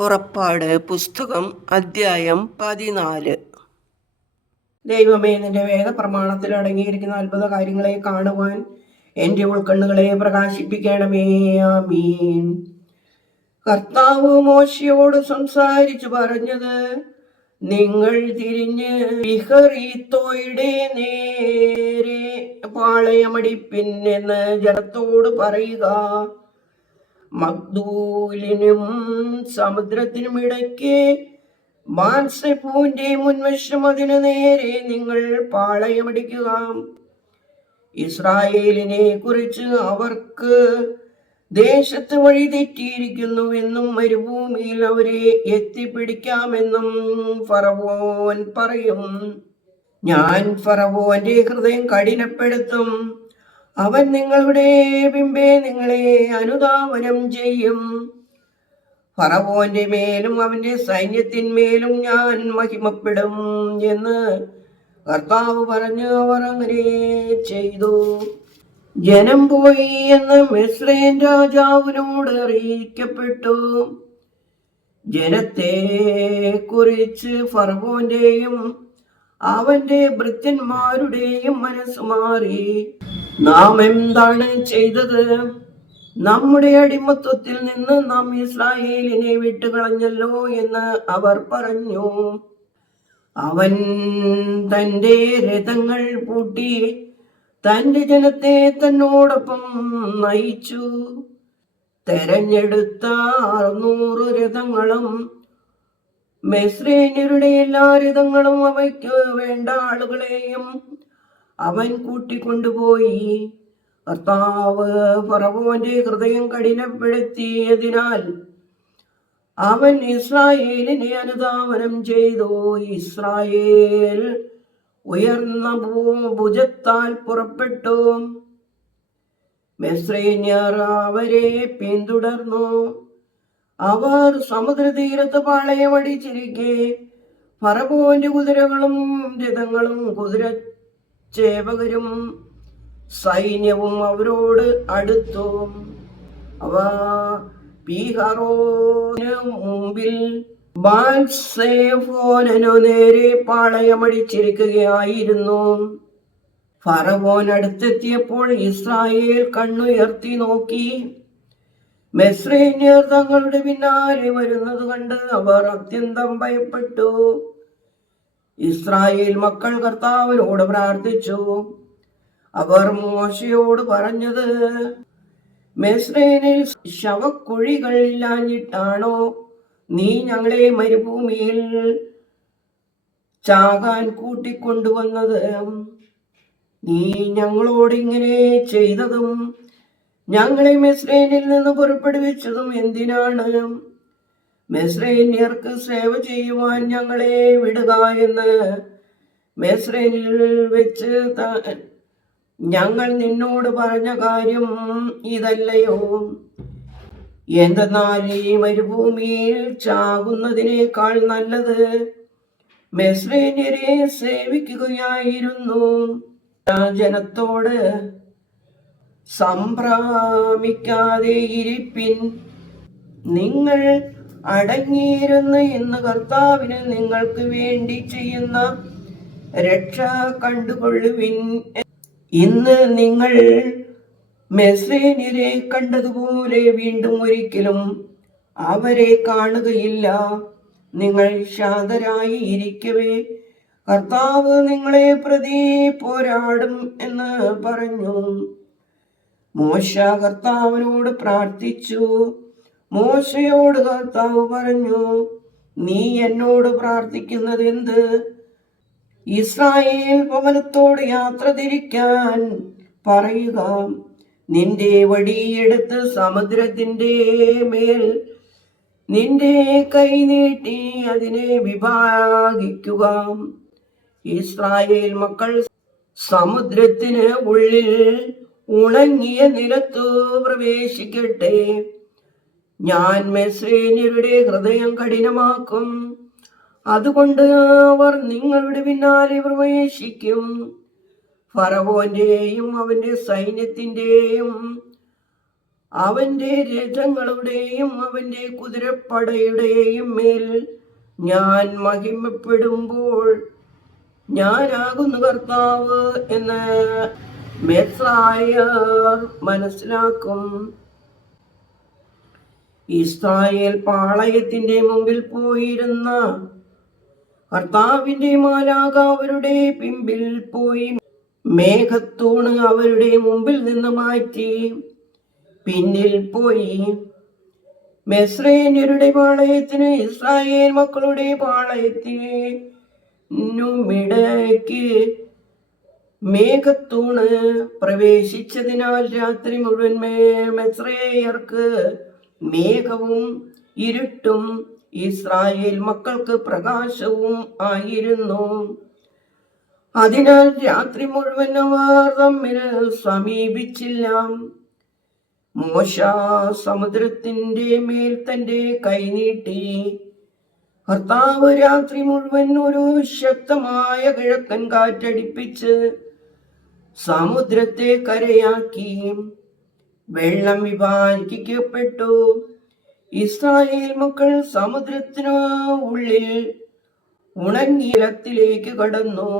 പുറപ്പാട് പുസ്തകം അദ്ധ്യായം പതിനാല്. ദൈവമേ നിന്റെ വേദപ്രമാണത്തിൽ അടങ്ങിയിരിക്കുന്ന അത്ഭുത കാര്യങ്ങളെ കാണുവാൻ എന്റെ ഉൾക്കണ്ണുകളെ പ്രകാശിപ്പിക്കണമേ. ആമീൻ. കർത്താവ് മോശയോട് സംസാരിച്ചു പറഞ്ഞത് നിങ്ങൾ തിരിഞ്ഞ് വിഹറീത്തോയുടെ നേരെ പാളയമടിപ്പിൻ എന്ന് ജനത്തോട് പറയുക. മഗ്ദൂലിനും സമുദ്രത്തിനും ഇടയ്ക്ക് മാൻസപ്പൂവിന്റെ മുൻവശം അതിനു നേരെ നിങ്ങൾ പാളയമടിക്കുക. ഇസ്രായേലിനെ കുറിച്ച് അവർക്ക് ദേശത്ത് വഴി തെറ്റിയിരിക്കുന്നു എന്നും മരുഭൂമിയിൽ അവരെ എത്തിപ്പിടിക്കാമെന്നും ഫറവോൻ പറയും. ഞാൻ ഫറവോന്റെ ഹൃദയം കഠിനപ്പെടുത്തും. അവൻ നിങ്ങളുടെ പിമ്പെ നിങ്ങളെ അനുധാവനം ചെയ്യും. ഫറവോന്റെ മേലും അവന്റെ സൈന്യത്തിന്മേലും ഞാൻ മഹിമപ്പെടും എന്ന് കർത്താവ് പറഞ്ഞു അവർ അങ്ങനെ ചെയ്തു. ജനം പോയി എന്ന് മിശ്രേൻ രാജാവിനോട് അറിയിക്കപ്പെട്ടു. ജനത്തെ കുറിച്ച് ഫറവോന്റെയും അവന്റെ ഭൃത്യന്മാരുടെയും മനസ്സ് മാറി. നാം എന്താണ് ചെയ്തത്? നമ്മുടെ അടിമത്വത്തിൽ നിന്ന് നാം ഇസ്രായേലിനെ വിട്ടുകളഞ്ഞല്ലോ എന്ന് അവർ പറഞ്ഞു. അവൻ തന്റെ രഥങ്ങൾ പൂട്ടി തന്റെ ജനത്തെ തന്നോടൊപ്പം നയിച്ചു. തെരഞ്ഞെടുത്ത അറുന്നൂറ് രഥങ്ങളും മെസ്രേന്യരുടെ എല്ലാ രഥങ്ങളും അവയ്ക്ക് വേണ്ട ആളുകളെയും അവൻ കൂട്ടിക്കൊണ്ടുപോയി. കർത്താവ് ഫറവോന്റെ ഹൃദയം കഠിനപ്പെടുത്തിയതിനാൽ അവൻ ഇസ്രായേലിനെ അനുധാവനം ചെയ്തു. ഇസ്രായേൽ ഉയർന്ന ഭൂഭുജത്താൽ പുറപ്പെട്ടു. മെസ്രേന്യർ അവരെ പിന്തുടർന്നു. അവർ സമുദ്രതീരത്ത് പാളയമടിച്ചിരിക്കെ. ഫറവോന്റെ കുതിരകളും രഥങ്ങളും കുതിര ചേവകരും സൈന്യവും അവരോട് അടുത്തു. അവ പീഹറോന് മുമ്പിൽ ബാൽസേഫോനു നേരെ പാളയമടിച്ചിരിക്കുകയായിരുന്നു. ഫറവോൻ അടുത്തെത്തിയപ്പോൾ ഇസ്രായേൽ കണ്ണുയർത്തി നോക്കി. മെസ്രൈന്യർ തങ്ങളുടെ പിന്നാലെ വരുന്നത് കണ്ട് അവർ അത്യന്തം ഭയപ്പെട്ടു. ഇസ്രായേൽ മക്കൾ കർത്താവിനോട് പ്രാർത്ഥിച്ചു. അവർ മോശയോട് പറഞ്ഞത് മെസ്രേനിൽ ശവക്കുഴികൾ ഇല്ലാഞ്ഞിട്ടാണോ നീ ഞങ്ങളെ മരുഭൂമിയിൽ ചാകാൻ കൂട്ടിക്കൊണ്ടുവന്നത്? നീ ഞങ്ങളോട് ഇങ്ങനെ ചെയ്തതും ഞങ്ങളെ മെസ്രേനിൽ നിന്ന് പുറപ്പെടുവിച്ചതും എന്തിനാണ്? മെസ്രേന്യർക്ക് സേവ ചെയ്യുവാൻ ഞങ്ങളെ വിടുക എന്ന് മെസ്രൈനിൽ വെച്ച് ഞങ്ങൾ നിന്നോട് പറഞ്ഞ കാര്യം ഇതല്ലയോ? എന്തെന്നാൽ ഈ മരുഭൂമിയിൽ ചാകുന്നതിനേക്കാൾ നല്ലത് മെസ്രൈന്യരെ സേവിക്കുകയായിരുന്നു. ജനത്തോട് സംഭ്രാമിക്കാതെ ഇരിപ്പിൻ നിങ്ങൾ അടങ്ങിയിരുന്ന് ഇന്ന് കർത്താവിന് നിങ്ങൾക്ക് വേണ്ടി ചെയ്യുന്ന രക്ഷ കണ്ടുകൊള്ളുവിൻ. ഇന്ന് നിങ്ങൾ മെസ്സേനിരെ കണ്ടതുപോലെ വീണ്ടും ഒരിക്കലും അവരെ കാണുകയില്ല. നിങ്ങൾ ശാന്തരായി ഇരിക്കവേ. കർത്താവ് നിങ്ങളെ പ്രതി പോരാടും എന്ന് പറഞ്ഞു. മോശ കർത്താവിനോട് പ്രാർത്ഥിച്ചു. മോശയോട് കർത്താവ് പറഞ്ഞു നീ എന്നോട് പ്രാർത്ഥിക്കുന്നത് എന്ത്? ഇസ്രായേൽ ഭവനത്തോട് യാത്ര തിരിക്കാൻ പറയുക. നിന്റെ വടിയെടുത്ത് സമുദ്രത്തിന്റെ മേൽ നിന്റെ കൈ നീട്ടി അതിനെ വിഭാഗിക്കുക. ഇസ്രായേൽ മക്കൾ സമുദ്രത്തിന് ഉള്ളിൽ ഉണങ്ങിയ നിലത്തു പ്രവേശിക്കട്ടെ. ഞാൻ മെസ്സേനിയരുടെ ഹൃദയം കഠിനമാക്കും. അതുകൊണ്ട് അവർ നിങ്ങളുടെ പിന്നാലെ പ്രവേശിക്കും. ഫറവോന്റെയും അവന്റെ സൈന്യത്തിന്റെയും അവന്റെ രഥങ്ങളുടെയും അവന്റെ കുതിരപ്പടയുടെയും മേൽ ഞാൻ മഹിമപ്പെടുമ്പോൾ ഞാനാകുന്നു കർത്താവ് എന്ന് മെസ്സായ മനസ്സിലാക്കും. ഇസ്രായേൽ പാളയത്തിന്റെ മുമ്പിൽ പോയിരുന്ന കർത്താവിന്റെ മാലാക അവരുടെ പിമ്പിൽ പോയി മേഘത്തൂണ് അവരുടെ മുമ്പിൽ നിന്ന് മാറ്റി. പിന്നിൽ പോയി മെസ്രേന്യരുടെ പാളയത്തിന് ഇസ്രായേൽ മക്കളുടെ പാളയത്തിന് നുമിടയ്ക്ക് മേഘത്തൂണ് പ്രവേശിച്ചതിനാൽ രാത്രി മുഴുവൻ മെസ്രേയർക്ക് മേഘവും ഇരുട്ടും ഇസ്രായേൽ മക്കൾക്ക് പ്രകാശവും ആയിരുന്നു. അതിനാൽ രാത്രി മുഴുവൻ അവർ തമ്മിൽ സമീപിച്ചില്ല. മോശ സമുദ്രത്തിന്റെ മേൽ തന്റെ കൈനീട്ടി ഭർത്താവ് രാത്രി മുഴുവൻ ഒരു ശക്തമായ കിഴക്കൻ കാറ്റടിപ്പിച്ച് സമുദ്രത്തെ കരയാക്കി. വെള്ളം വിഭാഗിക്കപ്പെട്ടു. ഇസ്രായേൽ മക്കൾ സമുദ്രത്തിനു ഉള്ളിൽ ഉണങ്ങിയിലത്തിലേക്ക് കടന്നു.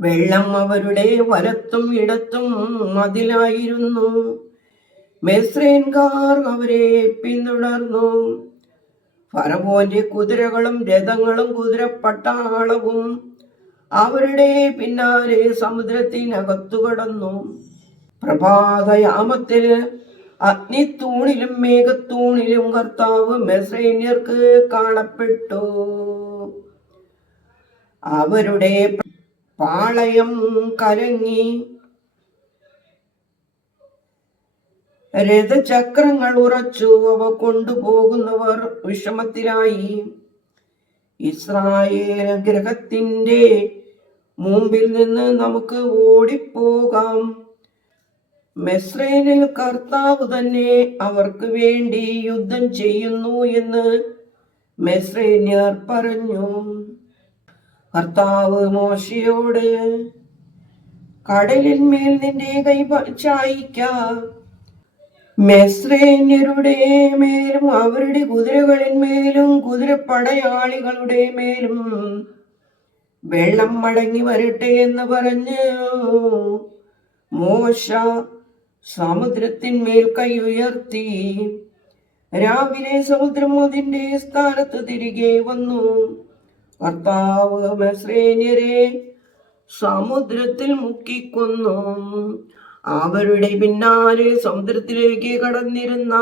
വെള്ളം അവരുടെ വലത്തും ഇടത്തും മതിലായിരുന്നു. മെസ്രേൻകാർ അവരെ പിന്തുടർന്നു. ഫറവോന്റെ കുതിരകളും രഥങ്ങളും കുതിരപ്പട്ടാളവും അവരുടെ പിന്നാലെ സമുദ്രത്തിനകത്തു കടന്നു. പ്രഭാതയാമത്തിൽ അഗ്നിത്തൂണിലും മേഘത്തൂണിലും കർത്താവ് മെസ്രൈന്യർക്ക് കാണപ്പെട്ടു. അവരുടെ പാളയം കലങ്ങി രഥചക്രങ്ങൾ ഉറച്ചു അവ കൊണ്ടുപോകുന്നവർ വിഷമത്തിലായി. ഇസ്രായേൽ ഗ്രഹത്തിന്റെ മുമ്പിൽ നിന്ന് നമുക്ക് ഓടിപ്പോകാം. മെസ്രേനിൽ കർത്താവ് തന്നെ അവർക്ക് വേണ്ടി യുദ്ധം ചെയ്യുന്നു എന്ന് മെസ്രേന്യർ പറഞ്ഞു. കർത്താവ് മോശയോട് കടലിന്മേൽ നിന്റെ കൈ ചായിക്ക. മെസ്രേന്യരുടെ മേലും അവരുടെ കുതിരകളിന്മേലും കുതിരപ്പടയാളികളുടെ മേലും വെള്ളം മടങ്ങി വരട്ടെ എന്ന് പറഞ്ഞു മോശ സമുദ്രത്തിന്മേൽ കൈ ഉയർത്തി രാവിലെ സമുദ്രം അതിന്റെ സ്ഥാനത്ത് തിരികെ വന്നു. കർത്താവ് മെസ്രേന്യരെ സമുദ്രത്തിൽ മുക്കിക്കൊന്നു. അവരുടെ പിന്നാലെ സമുദ്രത്തിലേക്ക് കടന്നിരുന്ന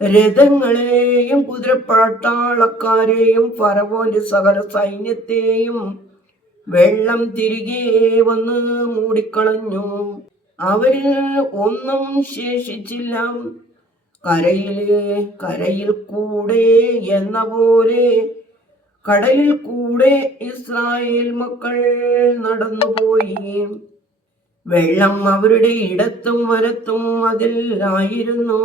രഥങ്ങളെയും കുതിരപ്പാട്ടാളക്കാരെയും ഫറവോന്റെ സകല സൈന്യത്തെയും വെള്ളം തിരികെ വന്ന് മൂടിക്കളഞ്ഞു. അവരിൽ ഒന്നും ശേഷിച്ചില്ല. കരയിലെ കരയിൽ കൂടെ എന്ന പോലെ കടലിൽ കൂടെ ഇസ്രായേൽ മക്കൾ നടന്നുപോയി. വെള്ളം അവരുടെ ഇടത്തും വലത്തും അതിലായിരുന്നു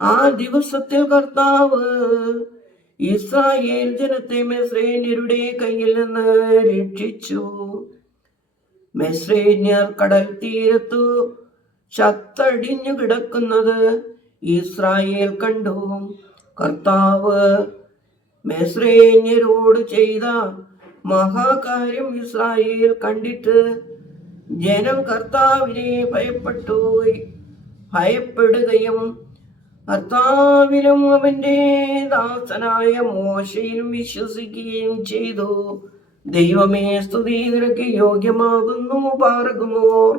ആ ദിവസത്തിൽ കർത്താവ് ഇസ്രായേൽ ജനത്തെ മെസ്രേന്യരുടെ കയ്യിൽ നിന്ന് രക്ഷിച്ചു. മെസ്രേന്യർ കടൽ തീരത്തു ചത്തടിഞ്ഞു കിടക്കുന്നത് ഇസ്രായേൽ കണ്ടു. കർത്താവ് മെസ്രേന്യരോട് ചെയ്ത മഹാകാര്യം ഇസ്രായേൽ കണ്ടിട്ട് ജനം കർത്താവിനെ ഭയപ്പെട്ടു. ഭയപ്പെടുകയും കർത്താവിലും അവന്റെ ദാസനായ മോശയിലും വിശ്വസിക്കുകയും ചെയ്തു. ദൈവമേ സ്തുതി നിനക്ക് യോഗ്യമാകുന്നു പാർക്കുമോർ